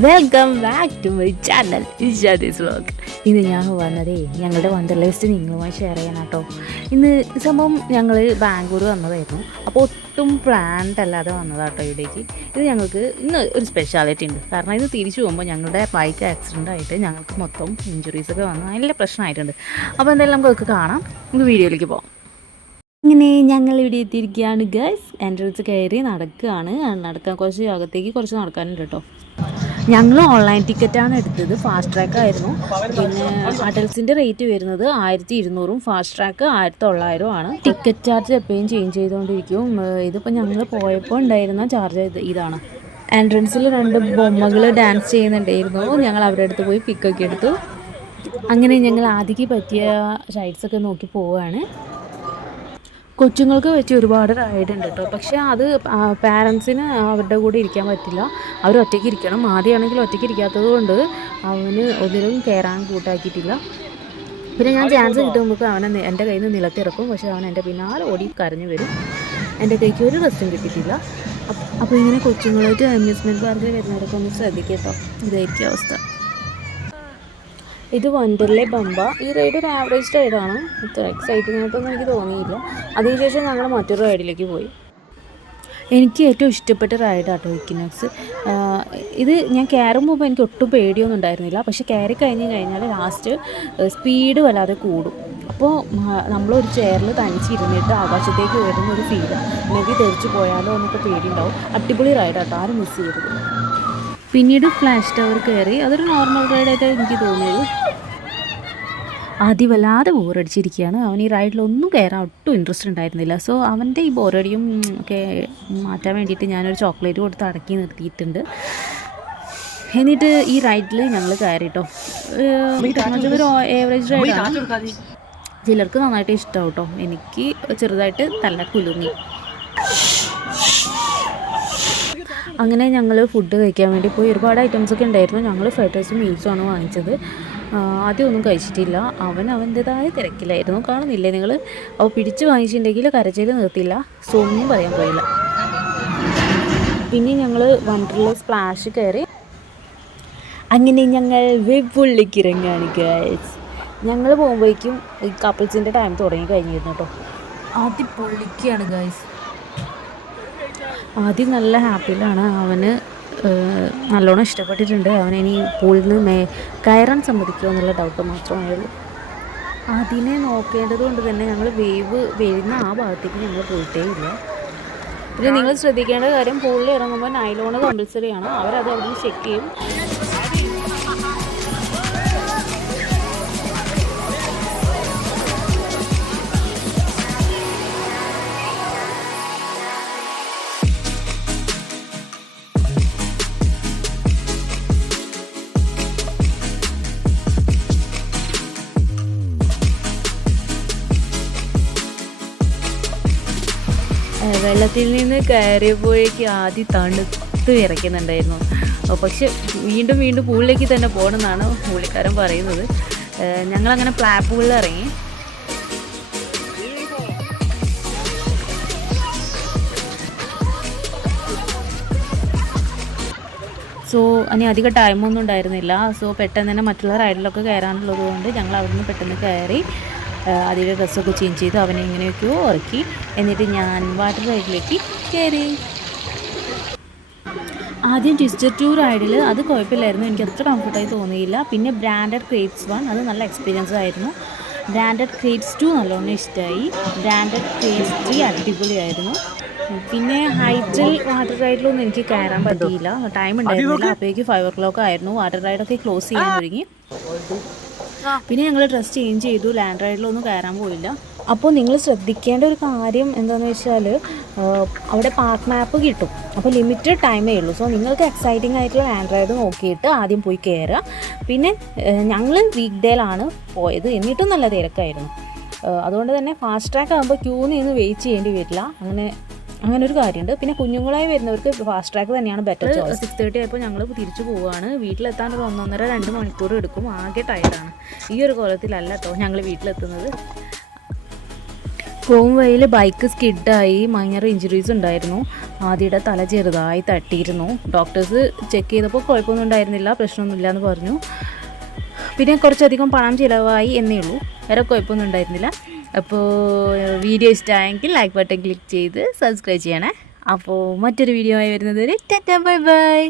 Welcome back to my channel ഇഷാദീസ് vlog. ഇന്ന് ഞാൻ വന്നതേ ഞങ്ങളുടെ വണ്ടർലേസ്റ്റ് നിങ്ങളുമായി ഷെയർ ചെയ്യാനാട്ടോ. ഇന്ന് സംഭവം ഞങ്ങൾ ബാംഗ്ലൂർ വന്നതായിരുന്നു. അപ്പോൾ ഒട്ടും പ്ലാൻഡ് അല്ലാതെ വന്നതാട്ടോ ഇവിടേക്ക്. ഇത് ഞങ്ങൾക്ക് ഇന്ന് ഒരു സ്പെഷ്യാലിറ്റി ഉണ്ട്. കാരണം ഇത് തിരിച്ചു പോകുമ്പോൾ ഞങ്ങളുടെ ബൈക്ക് ആക്സിഡൻ്റ് ആയിട്ട് ഞങ്ങൾക്ക് മൊത്തം ഇഞ്ചുറീസൊക്കെ വന്ന് നല്ല പ്രശ്നമായിട്ടുണ്ട്. അപ്പോൾ എന്തായാലും നമുക്ക് കാണാം, നമുക്ക് വീഡിയോയിലേക്ക് പോകാം. ഇങ്ങനെ ഞങ്ങൾ ഇവിടെ എത്തിയിരിക്കുകയാണ് ഗൈസ്. എൻട്രൻസ് കയറി നടക്കാൻ കുറച്ച് അകത്തേക്ക് കുറച്ച് നടക്കാനുണ്ട് കേട്ടോ. ഞങ്ങൾ ഓൺലൈൻ ടിക്കറ്റാണ് എടുത്തത്. ഫാസ്റ്റ് ട്രാക്ക് ആയിരുന്നു. പിന്നെ അഡൽസിൻ്റെ റേറ്റ് വരുന്നത് 1200, ഫാസ്റ്റ് ട്രാക്ക് 1900 ആണ്. ടിക്കറ്റ് ചാർജ് എപ്പോഴും ചേഞ്ച് ചെയ്തുകൊണ്ടിരിക്കും. ഇതിപ്പോൾ ഞങ്ങൾ പോയപ്പോൾ ഉണ്ടായിരുന്ന ചാർജ് ഇതാണ്. എൻട്രൻസിൽ 2 ബൊമ്മകൾ ഡാൻസ് ചെയ്യുന്നുണ്ടായിരുന്നു. ഞങ്ങൾ അവരുടെ അടുത്ത് പോയി പിക്കൊക്കെ എടുത്തു. അങ്ങനെ ഞങ്ങൾ ആദ്യക്ക് പറ്റിയ റൈഡ്സൊക്കെ നോക്കി പോവുകയാണ്. കൊച്ചുങ്ങൾക്ക് വെച്ച് ഒരുപാട് റൈഡ് ഉണ്ട് കേട്ടോ. പക്ഷേ അത് പാരൻസിന് അവരുടെ കൂടെ ഇരിക്കാൻ പറ്റില്ല, അവർ ഒറ്റയ്ക്ക് ഇരിക്കണം. ആദ്യമാണെങ്കിൽ ഒറ്റയ്ക്ക് ഇരിക്കാത്തത് കൊണ്ട് അവന് ഒന്നിലും കയറാൻ കൂട്ടാക്കിയിട്ടില്ല. പിന്നെ ഞാൻ ചാൻസ് കിട്ടുമ്പോൾ അവനെ എൻ്റെ കയ്യിൽ നിന്ന് നിലത്തിറക്കും. പക്ഷേ അവൻ എൻ്റെ പിന്നാലെ ഓടി കരഞ്ഞു വരും. എൻ്റെ കൈക്ക് ഒരു റെസ്റ്റും കിട്ടിയിട്ടില്ല. അപ്പോൾ ഇങ്ങനെ കൊച്ചുങ്ങളായിട്ട് അമ്യൂസ്മെൻറ്റ് പാർക്കിൽ വരുന്നവരൊക്കെ ഒന്ന് ശ്രദ്ധിക്കട്ടോ. ഇതായിരിക്കും അവസ്ഥ. ഇത് വണ്ടർലേ ബമ്പ. ഈ റൈഡ് ഒരു ആവറേജ് റൈഡാണ്. ഇത്ര എക്സൈറ്റിംഗ് ആയിട്ടൊന്നും എനിക്ക് തോന്നിയില്ല. അതിനുശേഷം ഞങ്ങൾ മറ്റൊരു റൈഡിലേക്ക് പോയി. എനിക്ക് ഏറ്റവും ഇഷ്ടപ്പെട്ട റൈഡാട്ടോ ഇക്വിനോക്സ്. ഇത് ഞാൻ കയറുമ്പോൾ എനിക്ക് ഒട്ടും പേടിയൊന്നും ഉണ്ടായിരുന്നില്ല. പക്ഷേ കയറി കഴിഞ്ഞാൽ ലാസ്റ്റ് സ്പീഡ് വല്ലാതെ കൂടും. അപ്പോൾ നമ്മളൊരു ചെയറിൽ തനിച്ചിരുന്നിട്ട് ആകാശത്തേക്ക് വരുന്ന ഒരു ഫീലാണ്. എനിക്ക് തെറിച്ച് പോയാലോ എന്നൊക്കെ പേടിയുണ്ടാവും. അടിപൊളി റൈഡാട്ടോ, ആരും മിസ് ചെയ്യരുത്. പിന്നീട് ഫ്ലാഷ് ടവർ കയറി. അതൊരു നോർമൽ റൈഡായിട്ട് എനിക്ക് തോന്നിയത്. ആദ്യം വല്ലാതെ ബോറടിച്ചിരിക്കുകയാണ്. അവൻ ഈ റൈഡിലൊന്നും കയറാൻ ഒട്ടും ഇൻട്രസ്റ്റ് ഉണ്ടായിരുന്നില്ല. സോ അവൻ്റെ ഈ ബോറടിയും ഒക്കെ മാറ്റാൻ വേണ്ടിയിട്ട് ഞാനൊരു ചോക്ലേറ്റ് കൊടുത്ത് അടക്കി നിർത്തിയിട്ടുണ്ട്. എന്നിട്ട് ഈ റൈഡിൽ ഞങ്ങൾ കയറിട്ടോ. ഒരു ഏവറേജ് റൈഡാണ്. ചിലർക്ക് നന്നായിട്ട് ഇഷ്ടമാവും കേട്ടോ. എനിക്ക് ചെറുതായിട്ട് തല കുലുങ്ങി. അങ്ങനെ ഞങ്ങൾ ഫുഡ് കഴിക്കാൻ വേണ്ടി പോയി. ഒരുപാട് ഐറ്റംസൊക്കെ ഉണ്ടായിരുന്നു. ഞങ്ങൾ ഫ്രൈഡ് റൈസും മീൽസുമാണ് വാങ്ങിച്ചത്. ആദ്യം ഒന്നും കഴിച്ചിട്ടില്ല. അവൻ്റേതായ തിരക്കിലായിരുന്നു. കാണുന്നില്ലേ നിങ്ങൾ? അപ്പോൾ പിടിച്ച് വാങ്ങിച്ചിട്ടുണ്ടെങ്കിൽ കരച്ചിൽ നിർത്തില്ല. സോ ഒന്നും പറയാൻ പോയില്ല. പിന്നെ ഞങ്ങൾ വണ്ടർലേ സ്പ്ലാഷ് കയറി. അങ്ങനെ ഞങ്ങൾ വെബുള്ളിലേക്ക് ഇറങ്ങുകയാണ് ഗൈസ്. ഞങ്ങൾ പോകുമ്പോഴേക്കും ഈ കപ്പിൾസിൻ്റെ ടൈം തുടങ്ങി കഴിഞ്ഞിരുന്നു കേട്ടോ. ആദ്യം പൊള്ളിക്കുകയാണ് ഗൈസ്. ആദ്യം നല്ല ഹാപ്പിയിലാണ്. അവന് നല്ലോണം ഇഷ്ടപ്പെട്ടിട്ടുണ്ട്. അവനിനി പൂളിൽ നിന്ന് കയറാൻ സമ്മതിക്കുമോ എന്നുള്ള ഡൗട്ട് മാത്രമേ ഉള്ളൂ. അതിനെ നോക്കേണ്ടത് കൊണ്ട് തന്നെ ഞങ്ങൾ വേവ് വരുന്ന ആ ഭാഗത്തേക്ക് ഞങ്ങൾ പോയിട്ടേ ഇല്ല. പിന്നെ നിങ്ങൾ ശ്രദ്ധിക്കേണ്ട കാര്യം, പൂളിൽ ഇറങ്ങുമ്പോൾ നൈലോൺ കമ്പൽസറിയാണ്. അവരത് അവിടെ നിന്ന് ചെക്ക് ചെയ്യും. വെള്ളത്തിൽ നിന്ന് കയറിയപ്പോഴേക്ക് ആദ്യം തണുത്ത് വിറയ്ക്കുന്നുണ്ടായിരുന്നു. പക്ഷെ വീണ്ടും പൂളിലേക്ക് തന്നെ പോകണമെന്നാണ് പുള്ളിക്കാരൻ പറയുന്നത്. ഞങ്ങളങ്ങനെ പൂളിൽ ഇറങ്ങി. സോ ഇനി അധികം ടൈമൊന്നും ഉണ്ടായിരുന്നില്ല. സോ പെട്ടെന്ന് തന്നെ മറ്റുള്ള റൈഡിലൊക്കെ കയറാനുള്ളത് കൊണ്ട് ഞങ്ങൾ അവിടെ നിന്ന് പെട്ടെന്ന് കയറി അതിൻ്റെ ഡ്രസ്സൊക്കെ ചേഞ്ച് ചെയ്ത് അവനെ ഇങ്ങനെയൊക്കെയോ ഇറക്കി. എന്നിട്ട് ഞാൻ വാട്ടർ റൈഡിലേക്ക് കയറി. ആദ്യം ട്വിസ്റ്റർ 2 റൈഡിൽ അത് കുഴപ്പമില്ലായിരുന്നു. എനിക്ക് അത്ര കംഫർട്ടായി തോന്നിയില്ല. പിന്നെ ബ്രാൻഡഡ് ക്രേറ്റ്സ് 1 അത് നല്ല എക്സ്പീരിയൻസ് ആയിരുന്നു. ബ്രാൻഡഡ് ക്രേറ്റ്സ് 2 നല്ലോണം ഇഷ്ടമായി. ബ്രാൻഡഡ് ക്രേറ്റ്സ് 3 അടിപൊളിയായിരുന്നു. പിന്നെ ഹൈറ്റിൽ വാട്ടർ റൈഡിലൊന്നും എനിക്ക് കയറാൻ പറ്റിയില്ല. ടൈം ഉണ്ടായിരുന്നില്ല. അപ്പോഴേക്ക് 5 o'clock ആയിരുന്നു. വാട്ടർ റൈഡൊക്കെ ക്ലോസ് ചെയ്യാൻ തുടങ്ങി. പിന്നെ ഞങ്ങൾ ഡ്രസ്സ് ചേഞ്ച് ചെയ്തു. ലാൻഡ് റൈഡിലൊന്നും കയറാൻ പോയില്ല. അപ്പോൾ നിങ്ങൾ ശ്രദ്ധിക്കേണ്ട ഒരു കാര്യം എന്താണെന്ന് വെച്ചാൽ, അവിടെ പാർക്ക് മാപ്പ് കിട്ടും. അപ്പോൾ ലിമിറ്റഡ് ടൈമേ ഉള്ളൂ. സോ നിങ്ങൾക്ക് എക്സൈറ്റിംഗ് ആയിട്ടുള്ള ലാൻഡ് റൈഡ് നോക്കിയിട്ട് ആദ്യം പോയി കയറുക. പിന്നെ ഞങ്ങൾ വീക്ക് ഡേയിലാണ് പോയത്. എന്നിട്ടും നല്ല തിരക്കായിരുന്നു. അതുകൊണ്ട് തന്നെ ഫാസ്റ്റ് ട്രാക്ക് ആകുമ്പോൾ ക്യൂ നിന്ന് വെയിറ്റ് ചെയ്യേണ്ടി വരില്ല. അങ്ങനെ ഒരു കാര്യമുണ്ട്. പിന്നെ കുഞ്ഞുങ്ങളായി വരുന്നവർക്ക് ഫാസ്റ്റ് ട്രാക്ക് തന്നെയാണ് ബെറ്റർ ചോയ്സ്. 6:30 ആയപ്പോൾ ഞങ്ങൾ തിരിച്ചു പോവുകയാണ്. വീട്ടിലെത്താൻ ഒരു 1.5-2 മണിക്കൂർ എടുക്കും. ആകെ ടയർഡാണ്. ഈ ഒരു കോലത്തിലല്ല കേട്ടോ ഞങ്ങൾ വീട്ടിലെത്തുന്നത്. പോകും വഴിയിൽ ബൈക്ക് സ്കിഡായി മൈനർ ഇഞ്ചുറീസ് ഉണ്ടായിരുന്നു. ആദ്യയുടെ തല ചെറുതായി തട്ടിയിരുന്നു. ഡോക്ടേഴ്സ് ചെക്ക് ചെയ്തപ്പോൾ കുഴപ്പമൊന്നും ഉണ്ടായിരുന്നില്ല, പ്രശ്നമൊന്നുമില്ല എന്ന് പറഞ്ഞു. പിന്നെ കുറച്ചധികം പണം ചിലവായി എന്നേ ഉള്ളൂ, വേറെ കുഴപ്പമൊന്നും ഉണ്ടായിരുന്നില്ല. അപ്പോൾ വീഡിയോ ഇഷ്ടമായെങ്കിൽ ലൈക്ക് ബട്ടൺ ക്ലിക്ക് ചെയ്ത് സബ്സ്ക്രൈബ് ചെയ്യണേ. അപ്പോൾ മറ്റൊരു വീഡിയോ ആയി വരുന്നത് വരെ ടാറ്റാ ബൈ ബൈ.